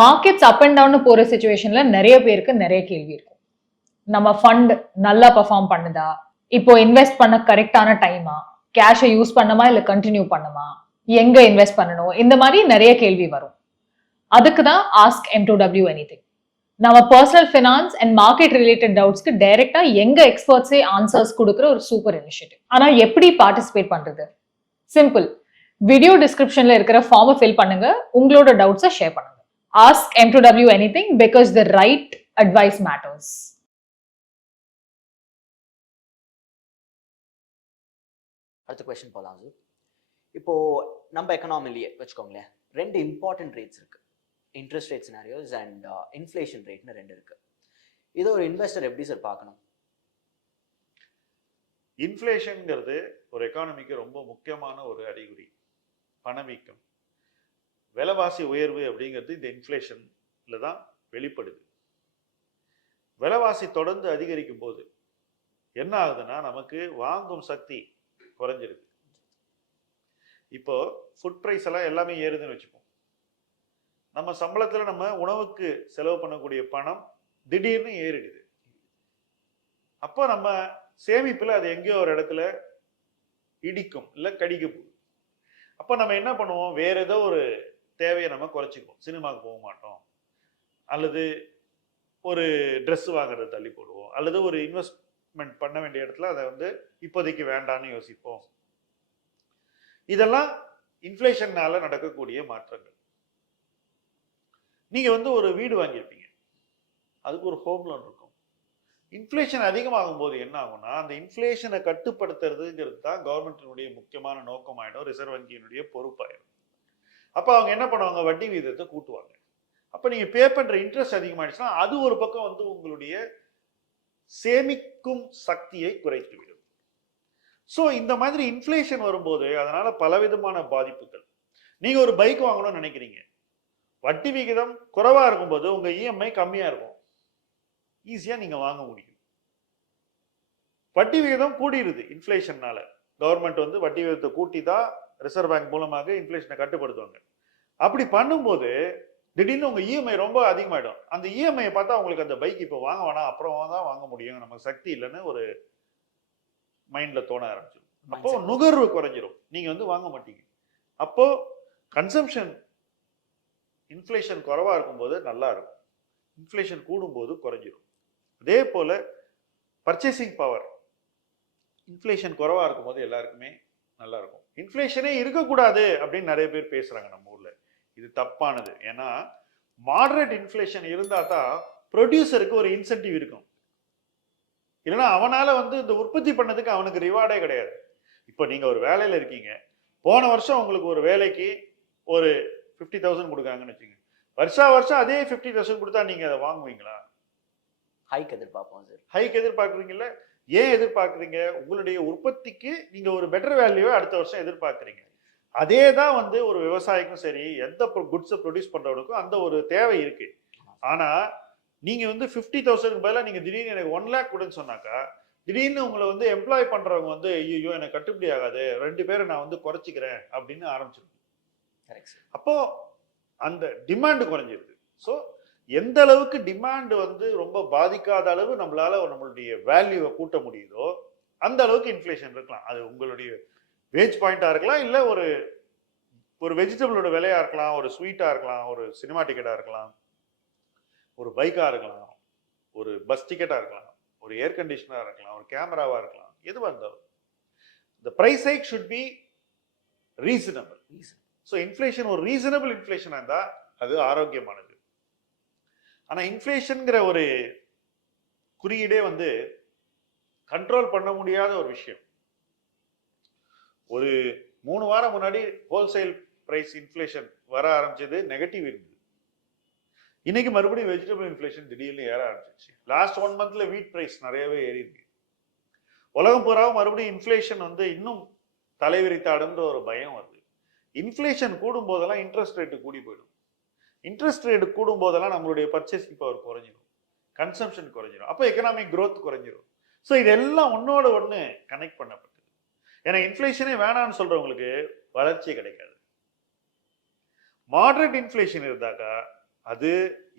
Markets up and down போற சிச்சுவேஷன்ல நிறைய பேருக்கு நிறைய கேள்வி இருக்கும். நம்ம ஃபண்ட் நல்லா பெர்ஃபார்ம் பண்ணுதா, இப்போ இன்வெஸ்ட் பண்ண கரெக்டான டைமா, கேஷை யூஸ் பண்ணமா இல்ல கண்டினியூ பண்ணுமா, எங்க இன்வெஸ்ட் பண்ணணும், இந்த மாதிரி நிறைய கேள்வி வரும். அதுக்கு தான் ஆஸ்க் M2W எனிதிங். நம்ம personal finance and market related டவுட்ஸ்க்கு டைரக்டா எங்க எக்ஸ்பர்ட்ஸே ஆன்சர்ஸ் கொடுக்குற ஒரு சூப்பர் இனிஷியேட்டிவ். ஆனா எப்படி பார்ட்டிசிபேட் பண்றது? சிம்பிள். வீடியோ டிஸ்கிரிப்ஷன்ல இருக்கிற ஃபார்மை ஃபில் பண்ணுங்க, உங்களோட டவுட்ஸை ஷேர் பண்ணுங்க. Ask M2W anything because the right advice matters. அடுத்த क्वेश्चन போலாம் சார். இப்போ நம்ம எக்கனாமிலியே வெச்சுக்கோங்களேன், ரெண்டு இம்பார்ட்டன்ட் ரேட்ஸ் இருக்கு. Interest rate scenarios and inflation ரேட்னு ரெண்டு இருக்கு. இதை ஒரு இன்வெஸ்டர் எப்படி சார் பார்க்கணும்? இன்ஃப்ளேஷன்ங்கிறது ஒரு எக்கானமிக்கு ரொம்ப முக்கியமான ஒரு அறிகுறி. பணவீக்கம், விலைவாசி உயர்வு அப்படிங்கிறது இந்த இன்ஃப்ளேஷன்ல தான் வெளிப்படுது. விலைவாசி தொடர்ந்து அதிகரிக்கும் போது என்ன ஆகுதுன்னா, நமக்கு வாங்கும் சக்தி குறைஞ்சிருக்கு. இப்போ ஃபுட் ப்ரைஸ் எல்லாம் எல்லாமே ஏறுதுன்னு வச்சுப்போம். நம்ம சம்பளத்துல நம்ம உணவுக்கு செலவு பண்ணக்கூடிய பணம் திடீர்னு ஏறிடுது. அப்போ நம்ம சேமிப்புல அது எங்கேயோ ஒரு இடத்துல இடிக்கும் இல்லை கடிக்க போகுது. அப்போ நம்ம என்ன பண்ணுவோம், வேற ஏதோ ஒரு தேவையை நம்ம குறைச்சிக்குவோம். சினிமாவுக்கு போக மாட்டோம், அல்லது ஒரு ட்ரெஸ் வாங்குறத தள்ளி போடுவோம், அல்லது ஒரு இன்வெஸ்ட்மெண்ட் பண்ண வேண்டிய இடத்துல அதை வந்து இப்போதைக்கு வேண்டான்னு யோசிப்போம். இதெல்லாம் இன்ஃப்ளேஷன்னால நடக்கக்கூடிய மாற்றங்கள். நீங்க வந்து ஒரு வீடு வாங்கியிருப்பீங்க, அதுக்கு ஒரு ஹோம் லோன் இருக்கும். இன்ஃப்ளேஷன் அதிகமாகும் போது என்ன ஆகும்னா, அந்த இன்ஃப்ளேஷனை கட்டுப்படுத்துறதுங்கிறது தான் கவர்மெண்டினுடைய முக்கியமான நோக்கமாயிடும், ரிசர்வ் வங்கியினுடைய பொறுப்பாயிடும். அப்போ அவங்க என்ன பண்ணுவாங்க, வட்டி வீதத்தை கூட்டுவாங்க. அப்போ நீங்கள் பே பண்ணுற இன்ட்ரெஸ்ட் அதிகமாகிடுச்சுன்னா அது ஒரு பக்கம் வந்து உங்களுடைய சேமிக்கும் சக்தியை குறைத்து விடும். ஸோ இந்த மாதிரி இன்ஃப்ளேஷன் வரும்போது அதனால பலவிதமான பாதிப்புகள். நீங்கள் ஒரு பைக் வாங்கணும்னு நினைக்கிறீங்க, வட்டி விகிதம் குறைவாக இருக்கும்போது உங்கள் இஎம்ஐ கம்மியாக இருக்கும், ஈஸியாக நீங்கள் வாங்க முடியும். வட்டி விகிதம் கூடிடுது இன்ஃப்ளேஷன்னால. கவர்மெண்ட் வந்து வட்டி விகிதத்தை கூட்டி தான் ரிசர்வ் பேங்க் மூலமாக இன்ஃப்ளேஷனை கட்டுப்படுத்துவாங்க. அப்படி பண்ணும்போது திடீர்னு உங்க இஎம்ஐ ரொம்ப அதிகமாயிடும். அந்த இஎம்ஐ பார்த்தா உங்களுக்கு அந்த பைக் இப்போ வாங்க வேணாம், அப்புறம் தான் வாங்க முடியும், நமக்கு சக்தி இல்லைன்னு ஒரு மைண்ட்ல தோண ஆரம்பிச்சிடும். அப்போ நுகர்வு குறைஞ்சிரும், நீங்க வந்து வாங்க மாட்டீங்க. அப்போ கன்சம்ஷன் இன்ஃப்ளேஷன் குறைவா இருக்கும்போது நல்லா இருக்கும், இன்ஃப்ளேஷன் கூடும்போது குறைஞ்சிரும். அதே போல பர்ச்சேசிங் பவர் இன்ஃப்ளேஷன் குறைவா இருக்கும்போது எல்லாருக்குமே நல்லா இருக்கும். இன்ஃப்ளேஷனே இருக்கக்கூடாது அப்படின்னு நிறைய பேர் பேசுறாங்க நம்ம ஊர்ல. இது தப்பானது. ஏன்னா மாடரேட் இன்ஃப்ளேஷன் இருந்தா தான் ப்ரொடியூசருக்கு ஒரு இன்சென்டிவ் இருக்கும். இல்லைன்னா அவனால வந்து இந்த உற்பத்தி பண்ணதுக்கு அவனுக்கு ரிவார்டே கிடையாது. இப்போ நீங்க ஒரு வேலையில இருக்கீங்க, போன வருஷம் உங்களுக்கு ஒரு வேலைக்கு ஒரு 50,000 கொடுக்காங்கன்னு வச்சுங்க, வருஷம் அதே 50,000 கொடுத்தா நீங்க அதை வாங்குவீங்களா? ஹைக் எதிர்பார்ப்போம் சார். ஹைக் எதிர்பார்க்குறீங்கல்ல. ஏன் எதிர்பார்க்குறீங்க? உங்களுடைய உற்பத்திக்கு நீங்க ஒரு பெட்டர் வேல்யூவை அடுத்த வருஷம் எதிர்பார்க்குறீங்க. அதே தான் வந்து ஒரு விவசாயிக்கும் சரி, எந்த குட்ஸை ப்ரொடியூஸ் பண்றவனுக்கும் அந்த ஒரு தேவை இருக்கு. ஆனா நீங்க வந்து 50,000 பதிலாக நீங்க திடீர்னு எனக்கு 1 lakh கொடுன்னு சொன்னாக்கா, திடீர்னு உங்களை வந்து எம்ப்ளாய் பண்றவங்க வந்து ஐயோ எனக்கு கட்டுப்படி ஆகாது, 2 பேரை நான் வந்து குறைச்சிக்கிறேன் அப்படின்னு ஆரம்பிச்சிருக்கேன். அப்போ அந்த டிமாண்ட் குறைஞ்சிருது. ஸோ எந்த அளவுக்கு டிமாண்ட் வந்து ரொம்ப பாதிக்காத அளவு நம்மளுடைய வேல்யூவை கூட்ட முடியுதோ அந்த அளவுக்கு இன்ஃப்ளேஷன் இருக்கலாம். அது உங்களுடைய வேஜ் பாயிண்டா இருக்கலாம், இல்லை ஒரு வெஜிடபிளோட விலையா இருக்கலாம், ஒரு ஸ்வீட்டா இருக்கலாம், ஒரு சினிமா டிக்கெட்டா இருக்கலாம், ஒரு பைக்கா இருக்கலாம், ஒரு பஸ் டிக்கெட்டா இருக்கலாம், ஒரு ஏர் கண்டிஷனரா இருக்கலாம், ஒரு கேமராவா இருக்கலாம், எதுவாக இருந்தாலும் the price hike should be reasonable. So inflation ஒரு ரீசனபிள் இன்ஃப்ளேஷனாக இருந்தால் அது ஆரோக்கியமானது. ஆனால் இன்ஃப்ளேஷன்ங்கிற ஒரு குறியீடே வந்து கண்ட்ரோல் பண்ண முடியாத ஒரு விஷயம். ஒரு 3 வாரம் முன்னாடி ஹோல்சேல் பிரைஸ் இன்ஃப்ளேஷன் வர ஆரம்பிச்சது, நெகட்டிவ் இருந்தது. இன்னைக்கு மறுபடியும் வெஜிடபிள் இன்ஃப்ளேஷன் திடீர்னு ஏற ஆரம்பிச்சிச்சு. லாஸ்ட் 1 மந்த்ல வீட் பிரைஸ் நிறையவே ஏறி இருக்கு. உலகம் பூராவும் மறுபடியும் இன்ஃப்ளேஷன் வந்து இன்னும் தலைவிரித்தாடுன்ற ஒரு பயம் வருது. இன்ஃப்ளேஷன் கூடும் போதெல்லாம் இன்ட்ரெஸ்ட் ரேட்டு கூடி போயிடும். இன்ட்ரெஸ்ட் ரேட்டு கூடும் போதெல்லாம் நம்மளுடைய பர்ச்சேசிங் பவர் குறைஞ்சிடும், கன்சம்ஷன் குறைஞ்சிடும், அப்போ எக்கனாமிக் க்ரோத் குறைஞ்சிடும். ஸோ இதெல்லாம் ஒன்னோட ஒன்று கனெக்ட் பண்ணப்பட்டது. ஏன்னா இன்ஃப்ளேஷனே வேணான்னு சொல்றவங்களுக்கு வளர்ச்சியே கிடைக்காது. மாடரேட் இன்ஃப்ளேஷன் இருந்தாக்கா அது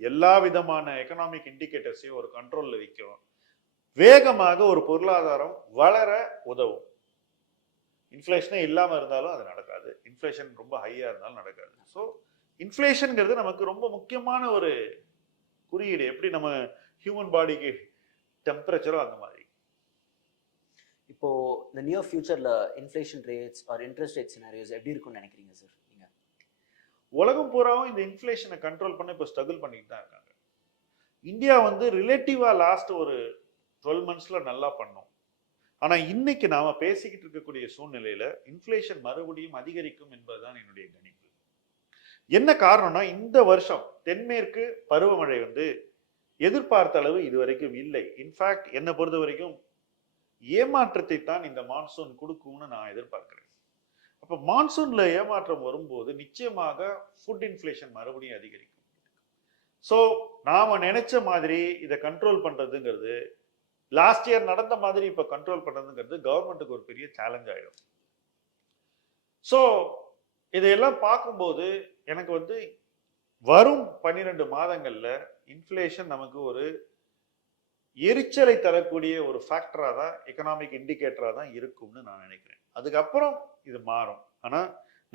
எல்லா விதமான எக்கனாமிக் இண்டிகேட்டர்ஸையும் ஒரு கண்ட்ரோல்ல வைக்கும். வேகமாக ஒரு பொருளாதாரம் வளர உதவும். இன்ஃப்ளேஷனே இல்லாம இருந்தாலும் அது நடக்காது, இன்ஃப்ளேஷன் ரொம்ப ஹையா இருந்தாலும் நடக்காது. ஸோ இன்ஃப்ளேஷன்ங்கிறது நமக்கு ரொம்ப முக்கியமான ஒரு குறியீடு. எப்படி நம்ம ஹியூமன் பாடிக்கு டெம்பரேச்சரோ அந்த மாதிரி. இப்போ இந்த நியர் ஃபியூச்சர்ல inflation rates or interest rate scenarios எப்படி இருக்கும்னு நினைக்கிறீங்க சார் நீங்க? உலகம் பூராவும் இந்த இன்ஃப்ளேஷனை கண்ட்ரோல் பண்ண இப்போ ஸ்ட்ரகிள் பண்ணிட்டு தான் இருக்காங்க. இந்தியா வந்து ரிலேட்டிவா லாஸ்ட் ஒரு 12 monthsல நல்லா பண்ணோம். ஆனா இன்னைக்கு நாம பேசிக்கிட்டு இருக்கக்கூடிய சூழ்நிலையில இன்ஃப்ளேஷன் மறுபடியும் அதிகரிக்கும் என்பதுதான் என்னுடைய கணிப்பு. என்ன காரணம்னா, இந்த வருஷம் தென்மேற்கு பருவமழை வந்து எதிர்பார்த்த அளவு இதுவரைக்கும் இல்லை. இன்ஃபேக்ட் என்னை பொறுத்த வரைக்கும் ஏமாற்றத்தை தான் இந்த மான்சூன் கொடுக்கும்னு நான் எதிர்பார்க்கிறேன். அப்ப மான்சூன்ல ஏமாற்றம் வரும்போது நிச்சயமாக ஃபுட் இன்ஃப்ளேஷன் மறுபடியும் அதிகரிக்கும். ஸோ நாம நினைச்ச மாதிரி இதை கண்ட்ரோல் பண்றதுங்கிறது, லாஸ்ட் இயர் நடந்த மாதிரி இப்ப கண்ட்ரோல் பண்றதுங்கிறது கவர்மெண்ட்டுக்கு ஒரு பெரிய சேலஞ்ச் ஆயிடும். ஸோ இதையெல்லாம் பார்க்கும்போது எனக்கு வந்து வரும் 12 மாதங்கள்ல இன்ஃப்ளேஷன் நமக்கு ஒரு எரிச்சலை தரக்கூடிய ஒரு ஃபேக்டரா தான், எக்கனாமிக் இண்டிகேட்டரா தான் இருக்கும்னு நான் நினைக்கிறேன். அதுக்கப்புறம் இது மாறும். ஆனா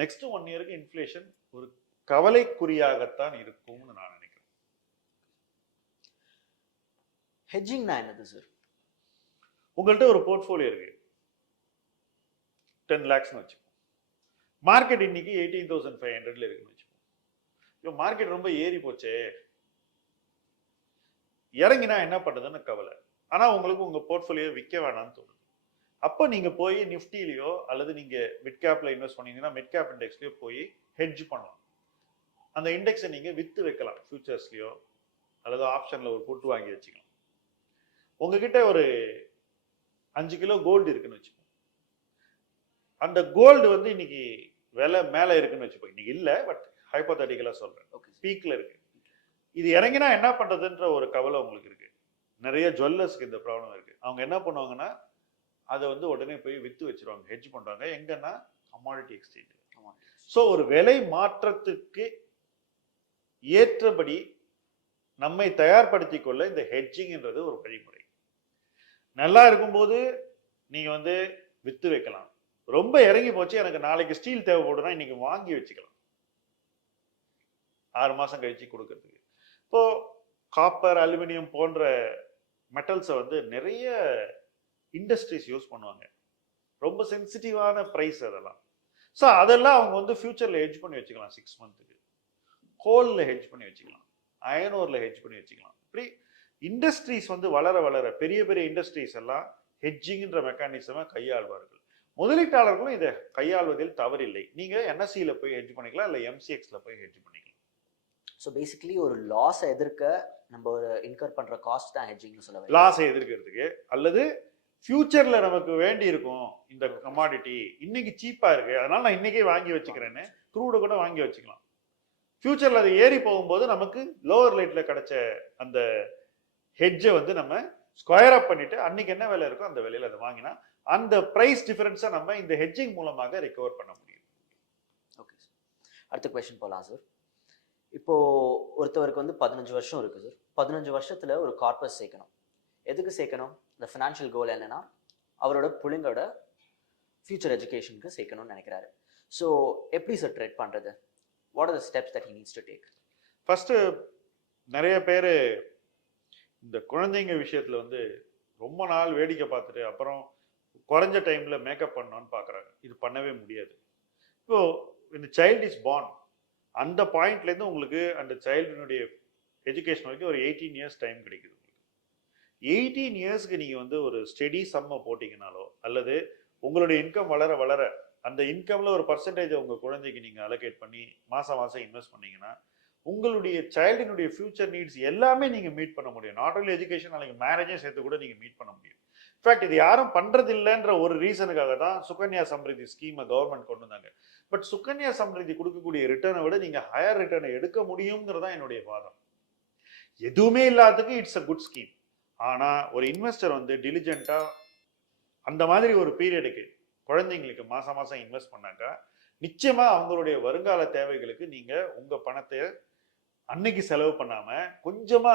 நெக்ஸ்ட் 1 இயருக்கு இன்ஃப்ளேஷன் ஒரு கவலைக்குறியாகத்தான் இருக்கும்னு நான் நினைக்கிறேன். ஹெட்ஜிங்னா என்னது சார்? உங்கள்கிட்ட ஒரு போர்ட்ஃபோலியோ இருக்கு, 10 lakhsன்னு வச்சுக்கோங்க. மார்க்கெட் இன்னைக்கு 18,500ல இருக்குன்னு வச்சுக்கோங்க. இப்போ மார்க்கெட் ரொம்ப ஏறி போச்சே, இறங்கினா என்ன பண்றதுன்னு கவலை. ஆனா உங்களுக்கு உங்க போர்ட்ஃபோலியோ விற்க வேணாம்னு தோணுது. அப்போ நீங்க போய் நிஃப்டிலையோ அல்லது நீங்க மிட் கேப்ல இன்வெஸ்ட் பண்ணீங்கன்னா மிட் கேப் இண்டெக்ஸ்லயோ போய் ஹெட்ஜ் பண்ணலாம். அந்த இண்டெக்ஸை நீங்க வித்து வைக்கலாம், ஃபியூச்சர்ஸ்லயோ அல்லது ஆப்ஷன்ல ஒரு புட்டு வாங்கி வச்சுக்கலாம். உங்ககிட்ட ஒரு 5 கிலோ கோல்டு இருக்குன்னு வச்சுக்கோங்க. அந்த கோல்டு வந்து இன்னைக்கு விலை மேல இருக்குன்னு வச்சுக்கோங்க. இன்னைக்கு இல்ல, பட் ஹைப்போதெட்டிக்கலா சொல்றேன், பீக்ல இருக்கு. இது இறங்கினா என்ன பண்றதுன்ற ஒரு கவலை உங்களுக்கு இருக்கு. நிறைய ஜுவல்லர்ஸ்க்கு இந்த ப்ராப்ளம் இருக்கு. அவங்க என்ன பண்ணுவாங்கன்னா அதை வந்து உடனே போய் வித்து வச்சிருவாங்க, ஹெட்ஜ் பண்றாங்க. எங்கன்னா கமாடிட்டி எக்ஸ்சேஞ்ச். ஸோ ஒரு விலை மாற்றத்துக்கு ஏற்றபடி நம்மை தயார்படுத்திக் கொள்ள இந்த ஹெட்ஜிங்ன்றது ஒரு வழிமுறை. நல்லா இருக்கும்போது நீங்க வந்து வித்து வைக்கலாம். ரொம்ப இறங்கி போச்சு, எனக்கு நாளைக்கு ஸ்டீல் தேவைப்படுனா இன்னைக்கு வாங்கி வச்சுக்கலாம், 6 மாசம் கழிச்சு கொடுக்கறதுக்கு. இப்போ காப்பர், அலுமினியம் போன்ற மெட்டல்ஸை வந்து நிறைய இண்டஸ்ட்ரீஸ் யூஸ் பண்ணுவாங்க. ரொம்ப சென்சிட்டிவான பிரைஸ் அதெல்லாம். ஸோ அதெல்லாம் அவங்க வந்து ஃபியூச்சர்ல ஹெட்ஜ் பண்ணி வச்சுக்கலாம். 6 மந்த்துக்கு கோல்ல ஹெட்ஜ் பண்ணி வச்சுக்கலாம், அயனோர்ல ஹெட்ஜ் பண்ணி வச்சுக்கலாம். இப்படி இண்டஸ்ட்ரீஸ் வந்து வளர வளர பெரிய பெரிய இண்டஸ்ட்ரீஸ் எல்லாம் ஹெட்ஜிங்ன்ற மெக்கானிசமை கையாள்வார்கள். முதலீட்டாளர்களும் இதை கையாள்வதில் தவறில்லை. நீங்க என்எஸ்சியில போய் ஹெட்ஜ் பண்ணிக்கலாம், இல்லை எம்சிஎக்ஸ்ல போய் ஹெட்ஜ் பண்ணிக்கலாம். ஸோ பேசிக்கலி ஒரு லாஸை எதிர்க்க நம்ம ஒரு இன்கர் பண்ற காஸ்ட் தான் ஹெட்ஜிங்னு சொல்லுவாங்க. லாஸை எதிர்க்கிறதுக்கு, அல்லது ஃபியூச்சர்ல நமக்கு வேண்டி இருக்கும் இந்த கமாடிட்டி, இன்னைக்கு சீப்பா இருக்கு அதனால நான் இன்னைக்கே வாங்கி வச்சுக்கிறேன்னு க்ரூட கூட வாங்கி வச்சுக்கலாம். ஃபியூச்சர்ல அது ஏறி போகும்போது நமக்கு லோவர் லைட்ல கிடைச்ச அந்த ஹெட்ஜை வந்து நம்ம ஸ்கொயர் அப் பண்ணிட்டு அன்னைக்கு என்ன விலை இருக்கோ அந்த விலையில அதை வாங்கினா அந்த பிரைஸ் டிஃபரன்ஸை நம்ம இந்த ஹெட்ஜிங் மூலமாக ரிகவர் பண்ண முடியும். ஓகே சார், அடுத்த கொஸ்டின் போகலாம் சார். இப்போ ஒருத்தவருக்கு வந்து 15 வருஷம் இருக்கு சார். 15 வருஷத்துல ஒரு கார்பஸ் சேர்க்கணும். எதுக்கு சேர்க்கணும்? இந்த ஃபினான்ஷியல் கோல் என்னன்னா அவரோட பிள்ளைங்களோட ஃபியூச்சர் எஜுகேஷனுக்கு சேர்க்கணும்னு நினைக்கிறாரு. ஸோ எப்படி சார் ட்ரேட் பண்றது? What are the steps that he needs to take? First, நிறைய பேர் இந்த குழந்தைங்க விஷயத்துல வந்து ரொம்ப நாள் வேடிக்கை பார்த்துட்டு அப்புறம் குறைஞ்ச டைம்ல மேக்கப் பண்ணணும்னு பார்க்குறாங்க. இது பண்ணவே முடியாது. இப்போ இந்த சைல்டு இஸ் பார்ன், அந்த பாயிண்ட்லேருந்து உங்களுக்கு அந்த சைல்டினுடைய எஜுகேஷன் வரைக்கும் ஒரு 18 இயர்ஸ் டைம் கிடைக்குது. 18 இயர்ஸ்க்கு நீங்கள் வந்து ஒரு ஸ்டெடி சம்மை போட்டிங்கனாலோ அல்லது உங்களுடைய இன்கம் வளர வளர அந்த இன்கம்ல ஒரு பர்சன்டேஜ் உங்கள் குழந்தைக்கு நீங்கள் அலோகேட் பண்ணி மாதம் மாதம் இன்வெஸ்ட் பண்ணீங்கன்னா உங்களுடைய சைல்டினுடைய ஃபியூச்சர் நீட்ஸ் எல்லாமே நீங்கள் மீட் பண்ண முடியும். நாட் ஒன்லி எஜுகேஷன், நாளைக்கு மேரேஜே சேர்த்து கூட நீங்கள் மீட் பண்ண முடியும். இன்ஃபேக்ட் இது யாரும் பண்றது இல்லைன்ற ஒரு ரீசனுக்காக தான் சுகன்யா சம்ரிதி ஸ்கீமை கவர்மெண்ட் கொண்டு வந்தாங்க. பட் சுகன்யா சம்ரிதி கொடுக்கக்கூடிய ரிட்டர்னை விட நீங்க ஹையர் ரிட்டர்னை எடுக்க முடியுங்கிறதா என்னுடைய வாதம். எதுவுமே இல்லாததுக்கு இட்ஸ் அ குட் ஸ்கீம். ஆனா ஒரு இன்வெஸ்டர் வந்து டிலிஜென்ட்டா அந்த மாதிரி ஒரு பீரியடுக்கு குழந்தைங்களுக்கு மாசம் மாசம் இன்வெஸ்ட் பண்ணாக்கா நிச்சயமா அவங்களுடைய வருங்கால தேவைகளுக்கு நீங்க உங்க பணத்தை அன்னைக்கு செலவு பண்ணாம கொஞ்சமா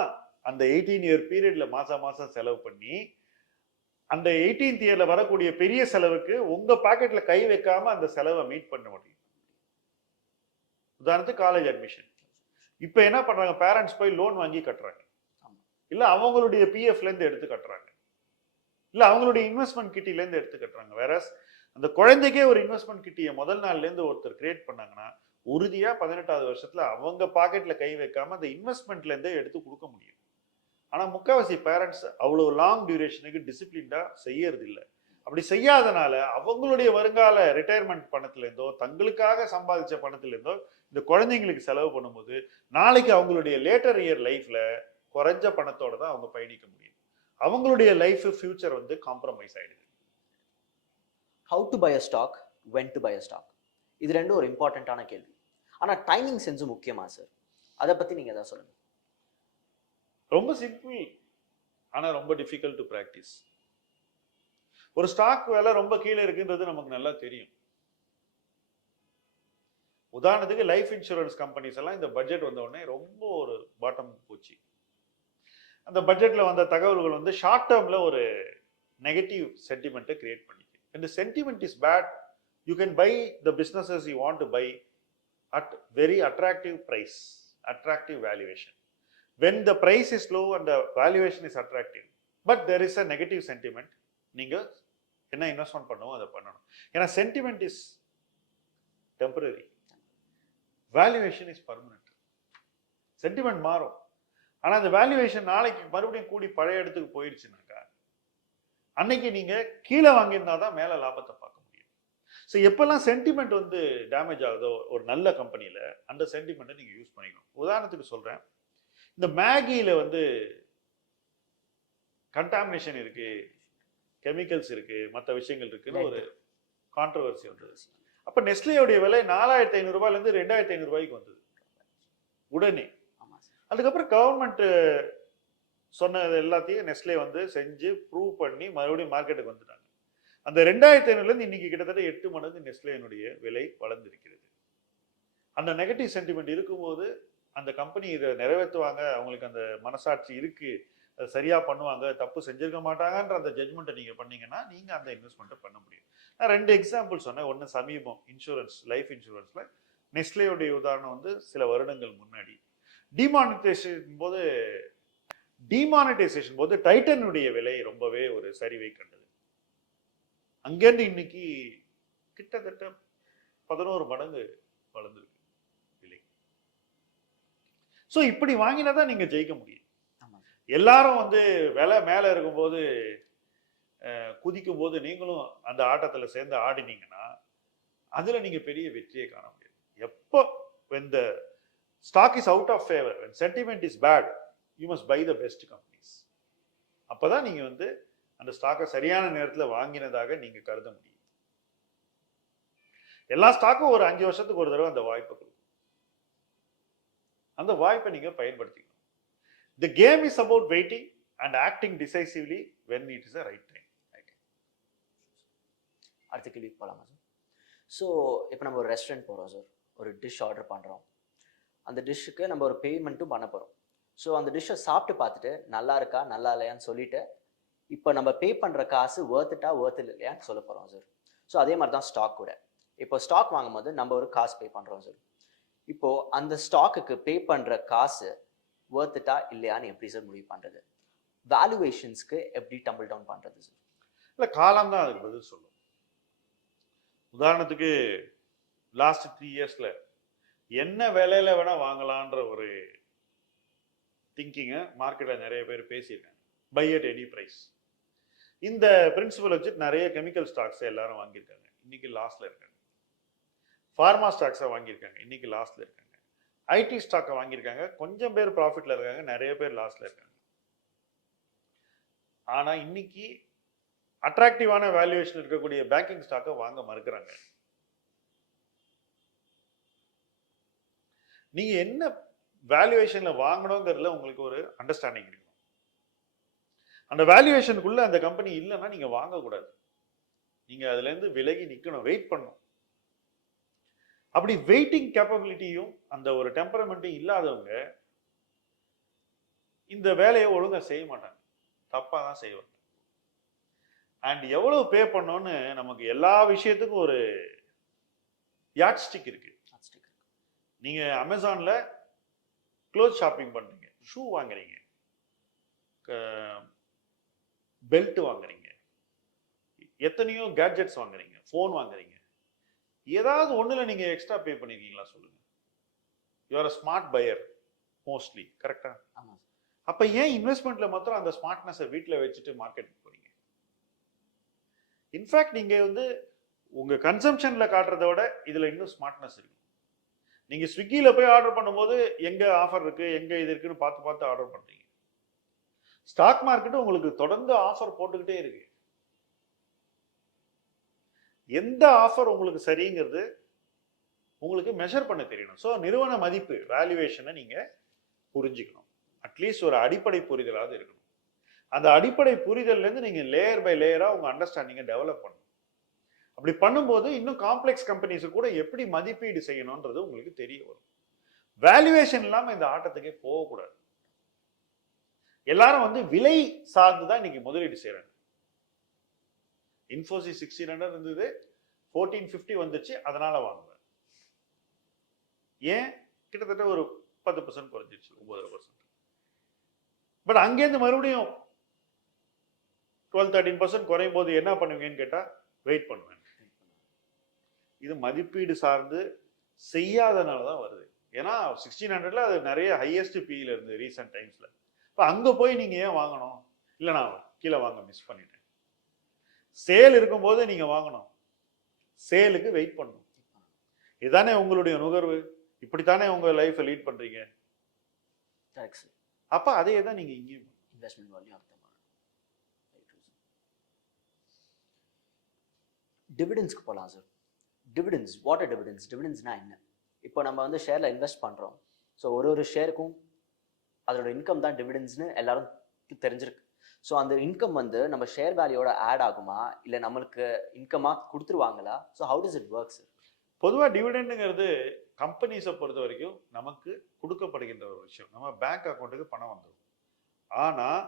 அந்த 18 இயர் பீரியட்ல மாசம் செலவு பண்ணி அந்த 18th இயர்ல வரக்கூடிய பெரிய செலவுக்கு உங்க பாக்கெட்ல கை வைக்காம அந்த செலவை மீட் பண்ண முடியும். உதாரணத்துக்கு காலேஜ் அட்மிஷன். இப்ப என்ன பண்றாங்க, பேரண்ட்ஸ் போய் லோன் வாங்கி கட்டுறாங்க, இல்ல அவங்களுடைய பிஎஃப்ல இருந்து எடுத்து கட்டுறாங்க, இல்ல அவங்களுடைய இன்வெஸ்ட்மெண்ட் கிட்டில இருந்து எடுத்து கட்டுறாங்க. வேற அந்த குழந்தைக்கே ஒரு இன்வெஸ்ட்மெண்ட் கிட்டிய முதல் நாள்ல இருந்து ஒருத்தர் கிரியேட் பண்ணாங்கன்னா உறுதியா 18வது வருஷத்துல அவங்க பாக்கெட்ல கை வைக்காம அந்த இன்வெஸ்ட்மெண்ட்ல இருந்தே எடுத்து கொடுக்க முடியும். ஆனா முக்காவாசி பேரண்ட்ஸ் அவ்வளவு லாங் டியூரேஷனுக்கு டிசிப்ளின்டா செய்யறது இல்லை. அப்படி செய்யாதனால அவங்களுடைய வருங்கால ரிட்டையர்மெண்ட் பணத்துல இருந்தோ தங்களுக்காக சம்பாதிச்ச பணத்துல இருந்தோ இந்த குழந்தைங்களுக்கு செலவு பண்ணும்போது நாளைக்கு அவங்களுடைய லேட்டர் இயர் லைஃப்ல குறைஞ்ச பணத்தோட தான் அவங்க பயணிக்க முடியும். அவங்களுடைய லைஃப் ஃபியூச்சர் வந்து காம்ப்ரமைஸ் ஆயிடுது. How to buy a stock, when to buy a stock, இது ரெண்டும் ஒரு இம்பார்ட்டண்ட்டான கேள்வி. ஆனா டைமிங் சென்ஸும் முக்கியமா சார்? அதை பத்தி நீங்க ஏதாவது சொல்லுங்க. ரொம்ப சிம்பிள், ஆனா ரொம்ப டிஃபிகல்ட் டு பிராக்டிஸ். ஒரு ஸ்டாக் விலை ரொம்ப கீழே இருக்குன்றது நமக்கு நல்லா தெரியும். உதாரணத்துக்கு லைஃப் இன்சூரன்ஸ் கம்பெனிஸ் எல்லாம் இந்த பட்ஜெட் வந்த உடனே ரொம்ப ஒரு பாட்டம் போச்சு. அந்த பட்ஜெட்ல வந்த தகவல்கள் வந்து ஷார்ட் டேர்ம்ல ஒரு நெகட்டிவ் சென்டிமெண்ட்டை கிரியேட் பண்ணிச்சு. When the sentiment is bad, you can buy the businesses you want to buy at very attractive price, attractive valuation. When the price is low and the valuation is attractive, but there is a negative sentiment, நீங்க என்ன investment பண்ணணும் அதை பண்ணணும். ஏன்னா sentiment is temporary, valuation is permanent. Sentiment மாறும், ஆனா அந்த valuation நாளைக்கு மறுபடியும் கூடி பழைய இடத்துக்கு போயிடுச்சுனாக்கா அன்னைக்கு நீங்க கீழே வாங்கியிருந்தா தான் மேல லாபத்தை பார்க்க முடியும். ஸோ எப்பெல்லாம் சென்டிமெண்ட் வந்து டேமேஜ் ஆகுதோ ஒரு நல்ல கம்பெனியில அந்த சென்டிமெண்ட்டை நீங்க யூஸ் பண்ணிக்கணும். உதாரணத்துக்கு சொல்றேன், இந்த மேகியில வந்து கண்டாமினேஷன் இருக்கு, கெமிக்கல்ஸ் இருக்கு, மற்ற விஷயங்கள் இருக்குன்னு ஒரு கான்ட்ரவர்சி வந்தது. அப்ப நெஸ்லேயோடைய விலை 4500 ரூபாயில இருந்து 2500 ரூபாய்க்கு வந்தது உடனே. அதுக்கப்புறம் கவர்மெண்ட் சொன்னது எல்லாத்தையும் நெஸ்லே வந்து செஞ்சு ப்ரூவ் பண்ணி மறுபடியும் மார்க்கெட்டுக்கு வந்துட்டாங்க. அந்த 2500 இருந்து இன்னைக்கு கிட்டத்தட்ட 8 மடங்கு நெஸ்லேனுடைய விலை வளர்ந்திருக்கிறது. அந்த நெகட்டிவ் சென்டிமெண்ட் இருக்கும்போது அந்த கம்பெனி இதை நிறைவேற்றுவாங்க, அவங்களுக்கு அந்த மனசாட்சி இருக்கு, அதை சரியா பண்ணுவாங்க, தப்பு செஞ்சிருக்க மாட்டாங்கன்ற அந்த ஜட்மெண்ட்டை நீங்க பண்ணீங்கன்னா நீங்க அந்த இன்வெஸ்ட்மெண்ட்டை பண்ண முடியும். நான் 2 எக்ஸாம்பிள் சொன்னேன். ஒன்று சமீபம் இன்சூரன்ஸ், லைஃப் இன்சூரன்ஸ்ல நெஸ்லேயுடைய உதாரணம் வந்து சில வருடங்கள் முன்னாடி டிமானிட்டைசேஷன் போது டைட்டனுடைய விலை ரொம்பவே ஒரு சரிவை கண்டது. அங்கேருந்து இன்னைக்கு கிட்டத்தட்ட 11 மடங்கு வளர்ந்துருக்கு விலை. ஸோ இப்படி வாங்கினா தான் நீங்க ஜெயிக்க முடியும். எல்லாரும் வந்து விலை மேல இருக்கும்போது குதிக்கும் போது நீங்களும் அந்த ஆட்டத்துல சேர்ந்து ஆடினீங்கன்னா அதுல நீங்க பெரிய வெற்றியை காண முடியாது. எப்போ when the stock is out of favor, when sentiment is bad, you must buy the best companies. அப்பதான் நீங்க வந்து அந்த ஸ்டாக்கை சரியான நேரத்துல வாங்கினதாக நீங்க கருத முடியும். எல்லா ஸ்டாக்கும் ஒரு 5 வருஷத்துக்கு ஒரு தடவை அந்த வாய்ப்பை கொடுக்கும். அந்த வாய்ப்பை நீங்க பயன்படுத்திக்கணும். The game is about waiting and acting decisively when it is the right time. அடுத்த கேள்விக்கு போகலாமா சார்? ஸோ இப்போ நம்ம ஒரு ரெஸ்டாரண்ட் போகிறோம் சார், ஒரு டிஷ் ஆர்டர் பண்ணுறோம், அந்த டிஷ்ஷுக்கு நம்ம ஒரு பேமெண்ட்டும் பண்ண போகிறோம். ஸோ அந்த டிஷ்ஷை சாப்பிட்டு பார்த்துட்டு நல்லா இருக்கா நல்லா இல்லையான்னு சொல்லிட்டு இப்போ நம்ம பே பண்ணுற காசு ஒர்த்துட்டா ஒர்த்து இல்லையான்னு சொல்ல போகிறோம் சார். ஸோ அதே மாதிரி தான் ஸ்டாக் கூட. இப்போ ஸ்டாக் வாங்கும் போது நம்ம ஒரு காசு பே பண்ணுறோம் சார். இப்போது அந்த ஸ்டாக்குக்கு பே பண்ணுற காசு ஒர்த்துட்டா இல்லையான்னு எப்படி சார் முடிவு பண்ணுறது? வேல்யூவேஷன்ஸ்க்கு எப்படி டம்பிள் டவுன் பண்ணுறது சார்? இல்லை, காலம் தான் அதுக்கு பதில் சொல்லும். உதாரணத்துக்கு லாஸ்ட் 3 இயர்ஸ்ல என்ன விலையில வேணா வாங்கலான்ற ஒரு திங்கிங்கை மார்க்கெட்ல நிறைய பேர் பேசியிருக்காங்க. Buy at any price. இந்த பிரின்சிபல் வச்சு நிறைய கெமிக்கல் ஸ்டாக்ஸ் எல்லாரும் வாங்கியிருக்காங்க, இன்னைக்கு லாஸ்ட்ல இருக்காங்க. ஃபார்மா ஸ்டாக்ஸை வாங்கியிருக்காங்க, இன்னைக்கு லாஸ்ட்ல இருக்காங்க. ஐடி ஸ்டாக்கை வாங்கியிருக்காங்க, கொஞ்சம் பேர் ப்ராஃபிட்ல இருக்காங்க, நிறைய பேர் லாஸ்ட்ல இருக்காங்க. ஆனா இன்னைக்கு அட்ராக்டிவான வேல்யூவேஷன் இருக்கக்கூடிய பேங்கிங் ஸ்டாக்கை வாங்க மறுக்கிறாங்க. நீங்க என்ன வேல்யூவேஷன்ல வாங்கணுங்கிறதுல உங்களுக்கு ஒரு அண்டர்ஸ்டாண்டிங் இருக்கணும். அந்த வேல்யூவேஷனுக்குள்ள அந்த கம்பெனி இல்லைன்னா நீங்க வாங்கக்கூடாது. நீங்க அதுல இருந்து விலகி நிக்கணும், வெயிட் பண்ணணும். அப்படி வெயிட்டிங் கேப்பபிலிட்டியும் அந்த ஒரு டெம்பரமெண்ட்டும் இல்லாதவங்க இந்த வேலையை ஒழுங்கா செய்ய மாட்டாங்க, தப்பா தான் செய்வாங்க. அண்ட் எவ்வளவு பே பண்ணோன்னு நமக்கு எல்லா விஷயத்துக்கும் ஒரு யாட்ஸ்டிக் இருக்கு. நீங்க அமேசான்ல க்ளோத் ஷாப்பிங் பண்றீங்க, ஷூ வாங்குறீங்க, பெல்ட் வாங்குறீங்க, எத்தனையோ கேட்ஜெட்ஸ் வாங்குறீங்க, ஃபோன் வாங்குறீங்க, ஏதாவது ஒண்ணுல நீங்க எக்ஸ்ட்ரா பே பண்ணிருக்கீங்களா சொல்லுங்க? You are a smart buyer mostly, கரெக்டா? அப்ப ஏன் இன்வெஸ்ட்மெண்ட்ல மாத்திரம் அந்த ஸ்மார்ட்னஸை வீட்டில் வச்சுட்டு மார்க்கெட் போறீங்க? இன்ஃபேக்ட் நீங்க வந்து உங்க கன்சம்ஷன்ல காட்டுறத விட இதுல இன்னும் ஸ்மார்ட்னஸ் இருக்கு. நீங்க ஸ்விக்கியில போய் ஆர்டர் பண்ணும்போது எங்க ஆஃபர் இருக்கு, எங்க இது இருக்குன்னு பார்த்து பார்த்து ஆர்டர் பண்றீங்க. ஸ்டாக் மார்க்கெட் உங்களுக்கு தொடர்ந்து ஆஃபர் போட்டுக்கிட்டே இருக்கு. எந்த ஆஃபர் உங்களுக்கு சரிங்கிறது உங்களுக்கு மெஷர் பண்ண தெரியணும். ஸோ நிறுவன மதிப்பு வேல்யூவேஷனை நீங்க புரிஞ்சுக்கணும். அட்லீஸ்ட் ஒரு அடிப்படை புரிதலாவது இருக்கணும். அந்த அடிப்படை புரிதல்ல இருந்து நீங்க லேயர் பை லேயரா உங்க அண்டர்ஸ்டாண்டிங்கை டெவலப் பண்ணணும். அப்படி பண்ணும்போது இன்னும் காம்ப்ளெக்ஸ் கம்பெனிஸ் கூட எப்படி மதிப்பீடு செய்யணும்ன்றது உங்களுக்கு தெரிய வரும். வேல்யூவேஷன் இல்லாம இந்த ஆட்டத்துக்கே போகக்கூடாது. எல்லாரும் வந்து விலை சார்ந்துதான் இன்னைக்கு முதலீடு செய்யறாங்க. இன்ஃபோசிஸ் 1600 இருந்தது, 1450 வந்துச்சு, அதனால வாங்குவேன். ஏன்? கிட்டத்தட்ட ஒரு 10% குறைஞ்சிருச்சு, 9%. பட் அங்கேருந்து மறுபடியும் 12-13% குறையும் போது என்ன பண்ணுவீங்கன்னு கேட்டா வெயிட் பண்ணுவேன். இது மதிப்பீடு சார்ந்து செய்யாதனாலதான் வருது. ஏன்னா 1600ல அது நிறைய ஹையஸ்ட் பிஇல இருந்து ரீசன்ட் டைம்ஸ்ல. இப்ப அங்க போய் நீங்க ஏன் வாங்கணும்? இல்ல நான் கீழே வாங்க மிஸ் பண்ணிட்டேன். சேல் இருக்கும்போது நீங்க வாங்கணும், சேலுக்கு வெயிட் பண்ணணும். இதுதானே உங்களுடைய நுகர்வு, இப்படித்தானே உங்க லைஃப் லீட் பண்றீங்க. அப்ப அதே தான் நீங்க இங்கேயும் இன்வெஸ்ட்மெண்ட் வேல்யூ அர்த்தம். டிவிடெண்ட்ஸ்க்கு போகலாம் sir. Dividends, what are dividends? டிவிடெண்ட்ஸ்னா என்ன? இப்போ நம்ம வந்து ஷேரில் இன்வெஸ்ட் பண்ணுறோம். ஸோ ஒரு ஷேருக்கும் அதோட இன்கம் தான் டிவிடெண்ட்ஸ்னு எல்லாரும் தெரிஞ்சிருக்கு. ஸோ அந்த இன்கம் வந்து நம்ம ஷேர் வேல்யூவோட ஆட் ஆகுமா, இல்லை நம்மளுக்கு இன்கமாக கொடுத்துருவாங்களா? So how does it work sir? பொதுவாக டிவிடெண்டுங்கிறது கம்பெனிஸை பொறுத்த வரைக்கும் நமக்கு கொடுக்கப்படுகின்ற ஒரு விஷயம். நம்ம பேங்க் அக்கௌண்ட்டுக்கு பணம் வந்துடும். ஆனால்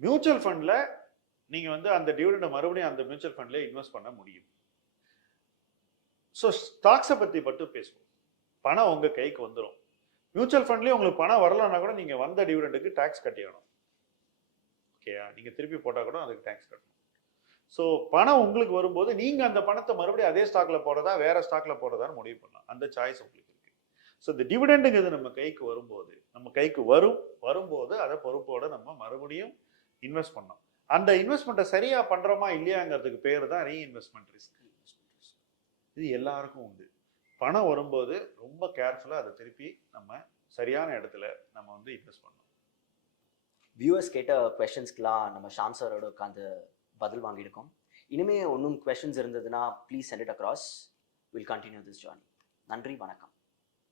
மியூச்சுவல் ஃபண்டில் நீங்கள் வந்து அந்த டிவிடெண்டை மறுபடியும் அந்த மியூச்சுவல் ஃபண்ட்லேயே இன்வெஸ்ட் பண்ண முடியும். ஸோ ஸ்டாக்ஸை பற்றி மட்டும் பேசுவோம். பணம் உங்கள் கைக்கு வந்துடும். மியூச்சுவல் ஃபண்ட்லேயே உங்களுக்கு பணம் வரலன்னா கூட நீங்கள் வந்த டிவிடெண்டுக்கு டேக்ஸ் கட்டிடணும். ஓகேயா? நீங்கள் திருப்பி போட்டால் கூட அதுக்கு டேக்ஸ் கட்டணும். ஸோ பணம் உங்களுக்கு வரும்போது நீங்கள் அந்த பணத்தை மறுபடியும் அதே ஸ்டாக்கில் போடுறதா வேற ஸ்டாக்கில் போடுறதான்னு முடிவு பண்ணலாம். அந்த சாய்ஸ் உங்களுக்கு இருக்கு. ஸோ இந்த டிவிடெண்டுங்கிறது நம்ம கைக்கு வரும்போது, நம்ம கைக்கு வரும்போது அதை பொறுப்போடு நம்ம மறுபடியும் இன்வெஸ்ட் பண்ணோம். அந்த இன்வெஸ்ட்மெண்ட்டை சரியா பண்றோமா இல்லையாங்கிறதுக்கு பேர் தான் ரீஇன்வெஸ்ட்மெண்ட் ரிஸ்க். இது எல்லாருக்கும் உண்டு. பணம் வரும்போது ரொம்ப கேர்ஃபுல்லா அதை திருப்பி நம்ம சரியான இடத்துல நம்ம வந்து இன்வெஸ்ட் பண்ணணும். வியூவர்ஸ் கேட்ட கொஸ்டின்ஸ்க்குலாம் நம்ம ஷாம் சாரோட உட்காந்து பதில் வாங்கியிருக்கோம். இனிமே ஒன்றும் கொஸ்டின்ஸ் இருந்ததுன்னா please send it across. Will continue this journey. நன்றி, வணக்கம்.